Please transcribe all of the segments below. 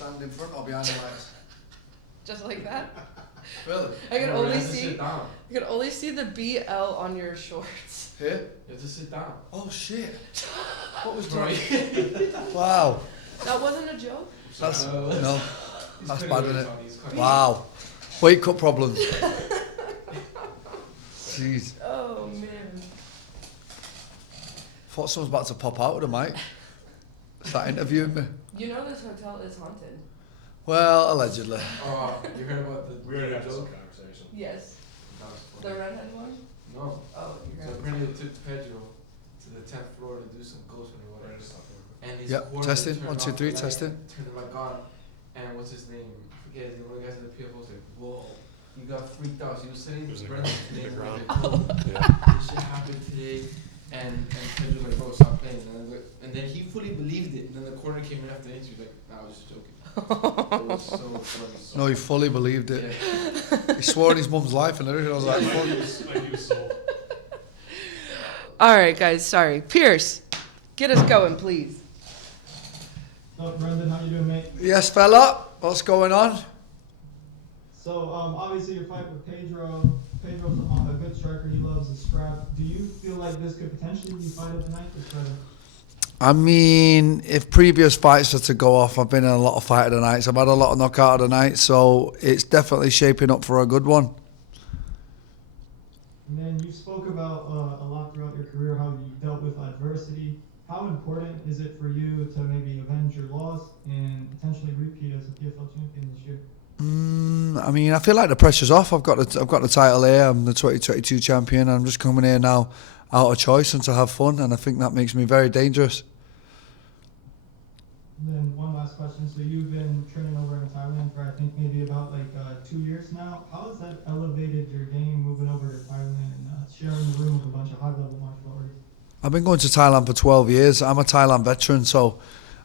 stand in front or behind the lights? Just like that? Really? I could No, you only have to see sit down. I could only see the BL on your shorts. Here? You have to sit down. Oh shit. What was Right. that? Wow. That wasn't a joke? That's, No. no. He's That's cutting bad, weight isn't it? on, he's cutting Wow. Weight cut problems. Jeez. Oh man. Thought someone's about to pop out of the mic. Start interviewing me. You know this hotel is haunted. Well, allegedly. Oh, you heard about the We already had this joke? conversation. Yes. That was The funny. redhead one? No. Oh, you're So right. apparently they took Pedro to the 10th floor to do some ghosting or whatever. And his Yep, quarter testing. turned 1, 2, off 3, the light, testing. Turned the mic on. And what's his name? I forget his name. One of the guys in the PFL was like, whoa. He got freaked out. So he was sitting It was in the Brendan's ground. name. In the was ground. like, "Oh, Yeah. this shit happened today. And Pedro was like, bro, stop playing. And then he fully believed it. And then the corner came in after the interview, like, nah, I was just joking. It was so funny. No, he fully believed it. Yeah. He swore on his mum's life and everything. I was like, fuck. Like you sold. All right, guys. Sorry, Pierce, get us going, please. What's up, Brendan? How you doing, mate? Yes, fella. What's going on? So, obviously your fight with Pedro. Pedro's a good striker. He loves a scrap. Do you feel like this could potentially be fight of the night for Pedro? I mean, if previous fights are to go off, I've been in a lot of fight of the nights. I've had a lot of knockout of the night, so it's definitely shaping up for a good one. And then you spoke about a lot throughout your career how you dealt with adversity. How important is it for you to maybe avenge your loss and potentially repeat as a PFL champion this year? I mean, I feel like the pressure's off. I've got the title here. I'm the 2022 champion. I'm just coming here now out of choice and to have fun, and I think that makes me very dangerous. And then one last question. So you've been training over in Thailand for I think maybe about 2 years now. How has that elevated your game moving over to Thailand and sharing the room with a bunch of high-level martial artists? I've been going to Thailand for 12 years. I'm a Thailand veteran, so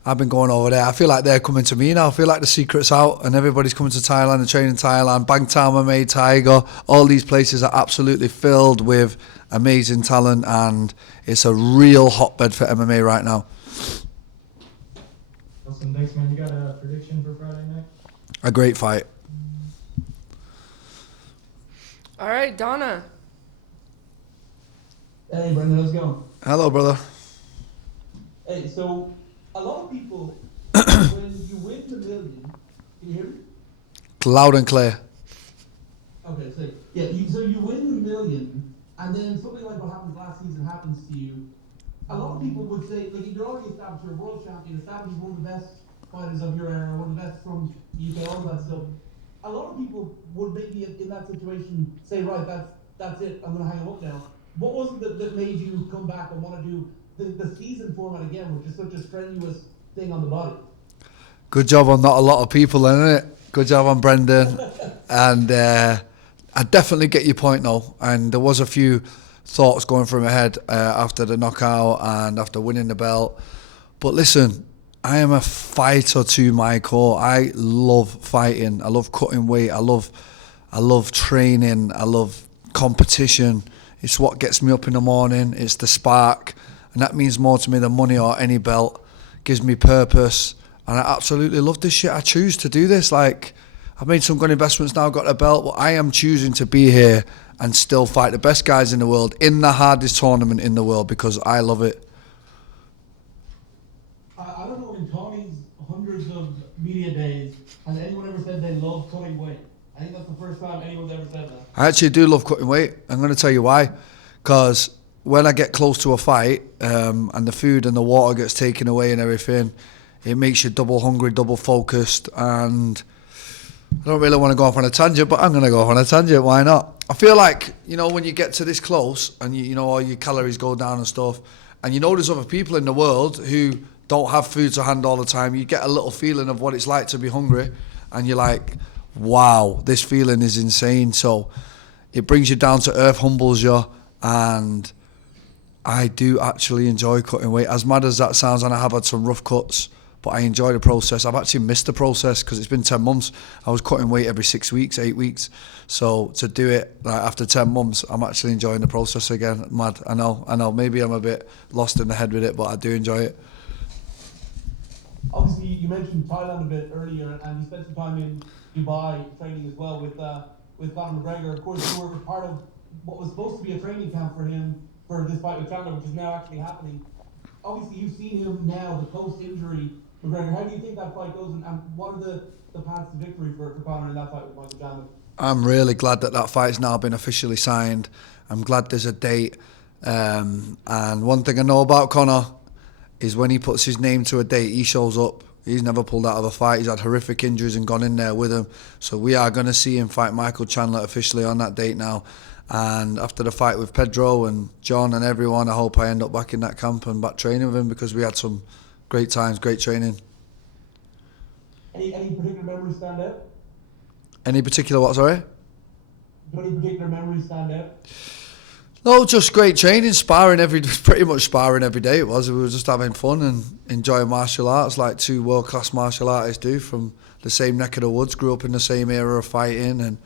I've been going over there. I feel like they're coming to me now. I feel like the secret's out and everybody's coming to Thailand and training in Thailand. Bangtan MMA, Tiger, all these places are absolutely filled with amazing talent, and it's a real hotbed for MMA right now. Awesome. Thanks, man. You got a prediction for Friday night? A great fight. All right, Donna. Hey, Brendan, how's it going? Hello, brother. Hey, so a lot of people, when you win the million, can you hear me? Loud and clear. Okay, so yeah, so you win the million, and then something like what happened last season happens to you. A lot of people would say, like, you're already established, you're a world champion, established one of the best fighters of your era, one of the best from the UK, all that stuff. A lot of people would maybe in that situation say, right, that's it, I'm gonna hang him up now. What was it that made you come back and want to do the season format again, which is such a strenuous thing on the body? Good job on not a lot of people, then, isn't it? Good job on Brendan. And I definitely get your point, though. And there was a few thoughts going through my head after the knockout and after winning the belt. But listen, I am a fighter to my core. I love fighting. I love cutting weight. I love training. I love competition. It's what gets me up in the morning. It's the spark. And that means more to me than money or any belt. Gives me purpose. And I absolutely love this shit. I choose to do this. Like, I've made some good investments now, got a belt, but I am choosing to be here and still fight the best guys in the world in the hardest tournament in the world because I love it. I don't know, in Tony's hundreds of media days, has anyone ever said they love cutting weight? I think that's the first time anyone's ever said that. I actually do love cutting weight. I'm going to tell you why. Because when I get close to a fight and the food and the water gets taken away and everything, it makes you double hungry, double focused. And I don't really want to go off on a tangent, but I'm going to go off on a tangent. Why not? I feel like, when you get to this close and, all your calories go down and stuff, and there's other people in the world who don't have food to hand all the time, you get a little feeling of what it's like to be hungry. And you're like, wow, this feeling is insane. So it brings you down to earth, humbles you, and I do actually enjoy cutting weight. As mad as that sounds, and I have had some rough cuts, but I enjoy the process. I've actually missed the process because it's been 10 months. I was cutting weight every 6 weeks, 8 weeks. So to do it after 10 months, I'm actually enjoying the process again. Mad, I know. Maybe I'm a bit lost in the head with it, but I do enjoy it. Obviously, you mentioned Thailand a bit earlier, and you spent some time in Dubai training as well with Conor McGregor. Of course, you were part of what was supposed to be a training camp for him for this fight with Chandler, which is now actually happening. Obviously, you've seen him now, the post-injury McGregor. How do you think that fight goes, and what are the paths to victory for Conor in that fight with Michael Chandler? I'm really glad that fight's now been officially signed. I'm glad there's a date. And one thing I know about Conor is when he puts his name to a date, he shows up. He's never pulled out of a fight. He's had horrific injuries and gone in there with him. So we are going to see him fight Michael Chandler officially on that date now. And after the fight with Pedro and John and everyone, I hope I end up back in that camp and back training with him, because we had some great times, great training. Any particular memories stand out? Any particular what, sorry? Do any particular memories stand out? No, just great training, pretty much sparring every day it was. We were just having fun and enjoying martial arts like two world-class martial artists do, from the same neck of the woods, grew up in the same era of fighting and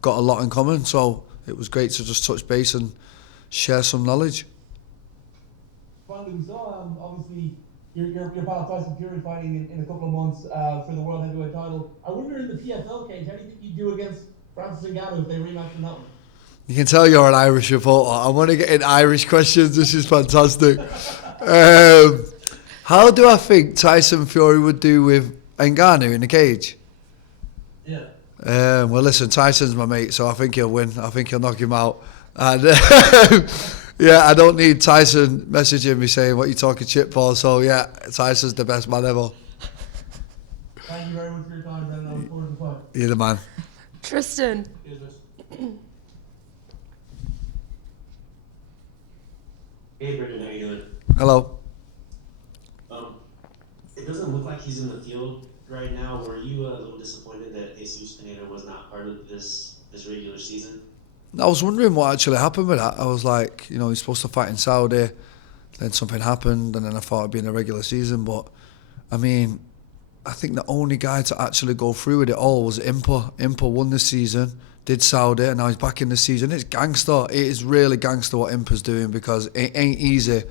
got a lot in common. So it was great to just touch base and share some knowledge. Finally, we saw obviously your pal Tyson Fury fighting in a couple of months for the world heavyweight title. I wonder in the PFL cage, how do you think you do against Francis Ngannou if they rematch in that one? You can tell you're an Irish reporter. I want to get in Irish questions. This is fantastic. How do I think Tyson Fury would do with Ngannou in the cage? Yeah. Well, listen, Tyson's my mate, so I think he'll win. I think he'll knock him out. And yeah, I don't need Tyson messaging me saying what you talking shit for. So yeah, Tyson's the best man ever. Thank you very much for your time, Brendan. I look forward to the fight. You're the man. Tristan. Hey Brendan, how you doing? Hello. It doesn't look like he's in the field right now. Were you a little disappointed that Jesus Pineda was not part of this regular season? I was wondering what actually happened with that. I was like, he's supposed to fight in Saudi, then something happened, and then I thought it'd be in the regular season. But I mean, I think the only guy to actually go through with it all was Impa. Impa won this season, did Saudi, and now he's back in the season. It's gangster. It is really gangster what Impa's doing, because it ain't easy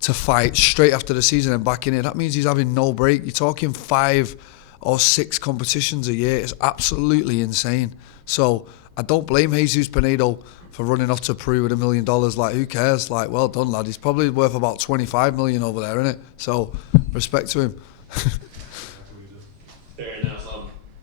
to fight straight after the season and back in it. That means he's having no break. You're talking 5 or 6 competitions a year. It's absolutely insane. So I don't blame Jesus Pinedo for running off to Peru with $1 million. Like, who cares? Like, well done, lad. He's probably worth about 25 million over there, isn't it? So respect to him. Fair enough.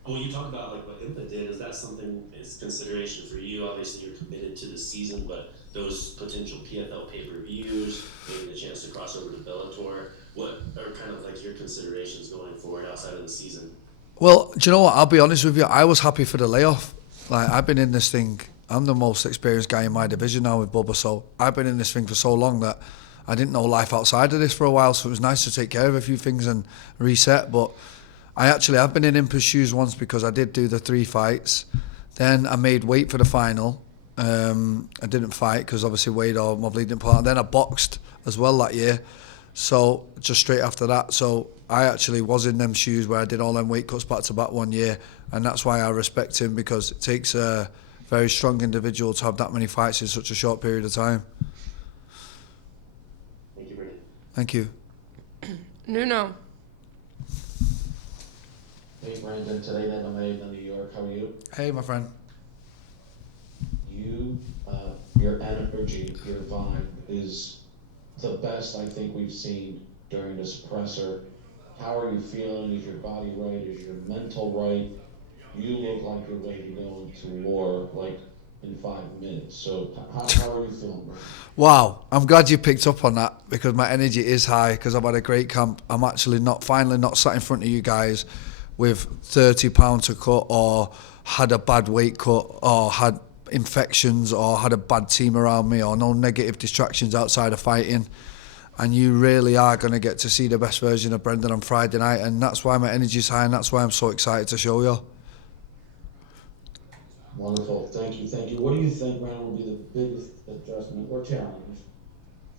When you talk about like what Impa did, is that something is consideration for you? Obviously, you're committed to the season, but those potential PFL pay-per-views, maybe the chance to cross over to Bellator, what are kind of like your considerations going forward outside of the season? Well, do you know what? I'll be honest with you. I was happy for the layoff. Like, I've been in this thing. I'm the most experienced guy in my division now with Bubba, so I've been in this thing for so long that I didn't know life outside of this for a while, so it was nice to take care of a few things and reset. But I've been in Impa's shoes once, because I did do the 3 fights. Then I made weight for the final. I didn't fight because obviously Wade or Mobley didn't pull out. Then I boxed as well that year, so just straight after that. So I actually was in them shoes where I did all them weight cuts back to back one year, and that's why I respect him, because it takes a very strong individual to have that many fights in such a short period of time. Thank you, Brendan. Thank you. Nuno. Hey Brandon, today that I'm made in New York. How are you? Hey, my friend. Your energy, your vibe is the best I think we've seen during this presser. How are you feeling? Is your body right? Is your mental right? You look like you're ready to go into war like in 5 minutes. So how are you feeling, bro? Wow, I'm glad you picked up on that, because my energy is high, because I've had a great camp. I'm actually finally not sat in front of you guys with 30 pounds to cut, or had a bad weight cut, or had infections, or had a bad team around me, or no negative distractions outside of fighting. And you really are going to get to see the best version of Brendan on Friday night, and that's why my energy's high, and that's why I'm so excited to show you. Wonderful. Thank you. What do you think, Brandon, will be the biggest adjustment or challenge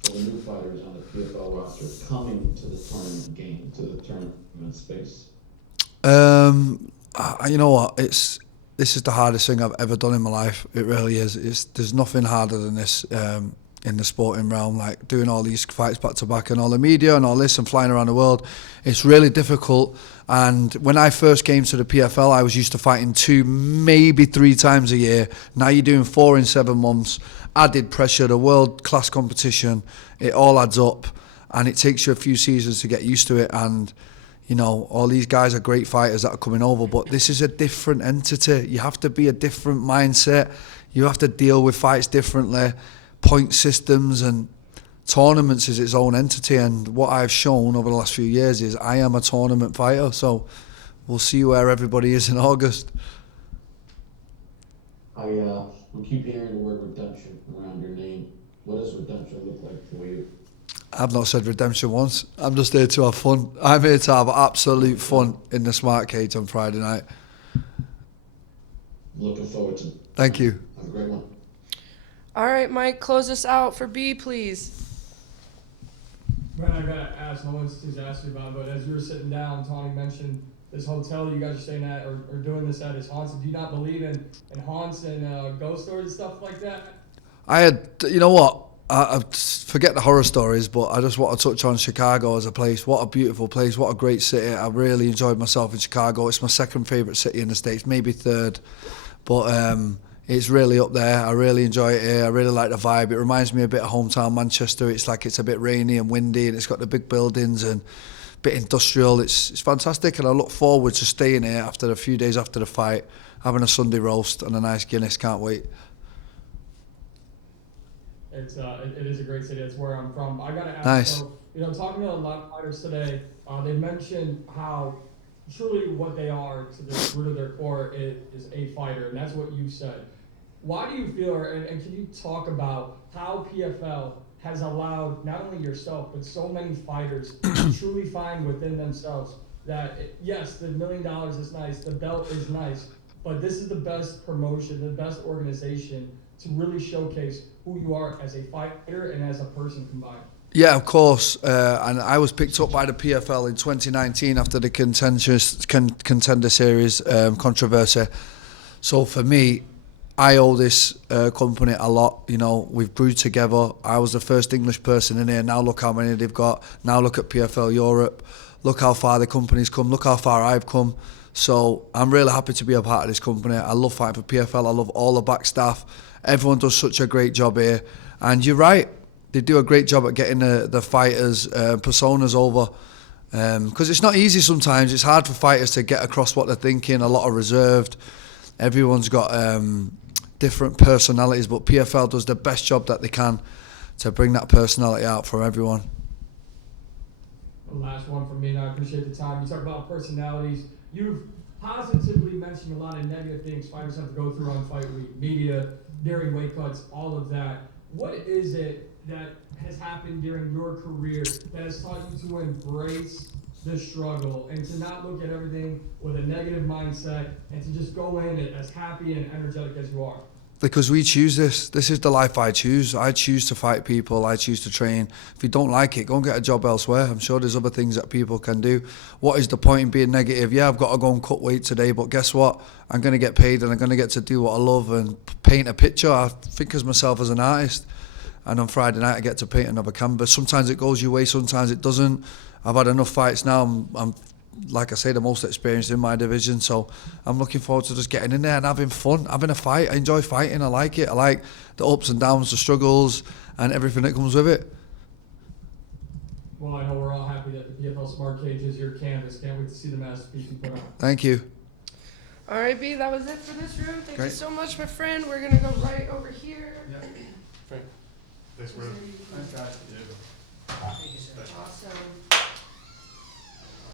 for the new fighters on the PFL roster coming to the tournament game, to the tournament space? You know what? This is the hardest thing I've ever done in my life. It really is. There's nothing harder than this. in the sporting realm, like doing all these fights back to back and all the media and all this and flying around the world. It's really difficult. And when I first came to the PFL, I was used to fighting 2, maybe 3 times a year. Now you're doing 4 in 7 months. Added pressure, the world class competition, it all adds up, and it takes you a few seasons to get used to it. And you know, all these guys are great fighters that are coming over, but this is a different entity. You have to be a different mindset. You have to deal with fights differently. Point systems and tournaments is its own entity, and what I've shown over the last few years is I am a tournament fighter, so we'll see where everybody is in August. We keep hearing the word redemption around your name. What does redemption look like for you? I've not said redemption once. I'm just here to have fun. I'm here to have absolute fun in the Smart Cage on Friday night. Looking forward to it. Thank you. Have a great one. All right, Mike, close us out for B, please. Brent, I gotta ask, no one's asked you about it, but as you were sitting down, Tony mentioned this hotel you guys are staying at or doing this at is haunted. Do you not believe in haunts and ghost stories and stuff like that? You know what? I forget the horror stories, but I just want to touch on Chicago as a place. What a beautiful place. What a great city. I really enjoyed myself in Chicago. It's my second favourite city in the States, maybe third. But it's really up there. I really enjoy it here. I really like the vibe. It reminds me a bit of hometown Manchester. It's like it's a bit rainy and windy, and it's got the big buildings and a bit industrial. It's fantastic, and I look forward to staying here after a few days after the fight, having a Sunday roast and a nice Guinness. Can't wait. It is a great city. That's where I'm from. I gotta ask. Nice. So, talking to a lot of fighters today, they mentioned how truly what they are to the root of their core is a fighter, and that's what you said. Why do you feel, and can you talk about how PFL has allowed not only yourself but so many fighters to truly find within themselves that yes, the $1 million is nice, the belt is nice, but this is the best promotion, the best organization to really showcase who you are as a fighter and as a person combined? Yeah, of course. And I was picked up by the PFL in 2019 after the Contender Series controversy. So for me, I owe this company a lot. You know, we've brewed together. I was the first English person in here. Now look how many they've got. Now look at PFL Europe. Look how far the company's come. Look how far I've come. So I'm really happy to be a part of this company. I love fighting for PFL. I love all the back staff. Everyone does such a great job here. And you're right. They do a great job at getting the fighters' personas over. Because it's not easy sometimes. It's hard for fighters to get across what they're thinking. A lot are reserved. Everyone's got different personalities, but PFL does the best job that they can to bring that personality out for everyone. The last one from me, and I appreciate the time. You talk about personalities. You've positively mentioned a lot of negative things fighters have to go through on fight week, media, during weight cuts, all of that. What is it that has happened during your career that has taught you to embrace the struggle and to not look at everything with a negative mindset and to just go in as happy and energetic as you are? Because we choose this. This is the life I choose. I choose to fight people. I choose to train. If you don't like it, go and get a job elsewhere. I'm sure there's other things that people can do. What is the point in being negative? Yeah, I've got to go and cut weight today, but guess what? I'm going to get paid and I'm going to get to do what I love and paint a picture. I think of myself as an artist. And on Friday night, I get to paint another canvas. Sometimes it goes your way, sometimes it doesn't. I've had enough fights now. I'm like I say, the most experienced in my division, so I'm looking forward to just getting in there and having fun, having a fight. I enjoy fighting. I like it. I like the ups and downs, the struggles, and everything that comes with it. Well, I know we're all happy that the PFL Smart Cage is your canvas. Can't wait to see the masterpiece you put on. Thank you. All right, B, that was it for this room. Thank you Great. so much, my friend. We're going to go right over here. Yeah. Frank. Thanks, bro. Awesome.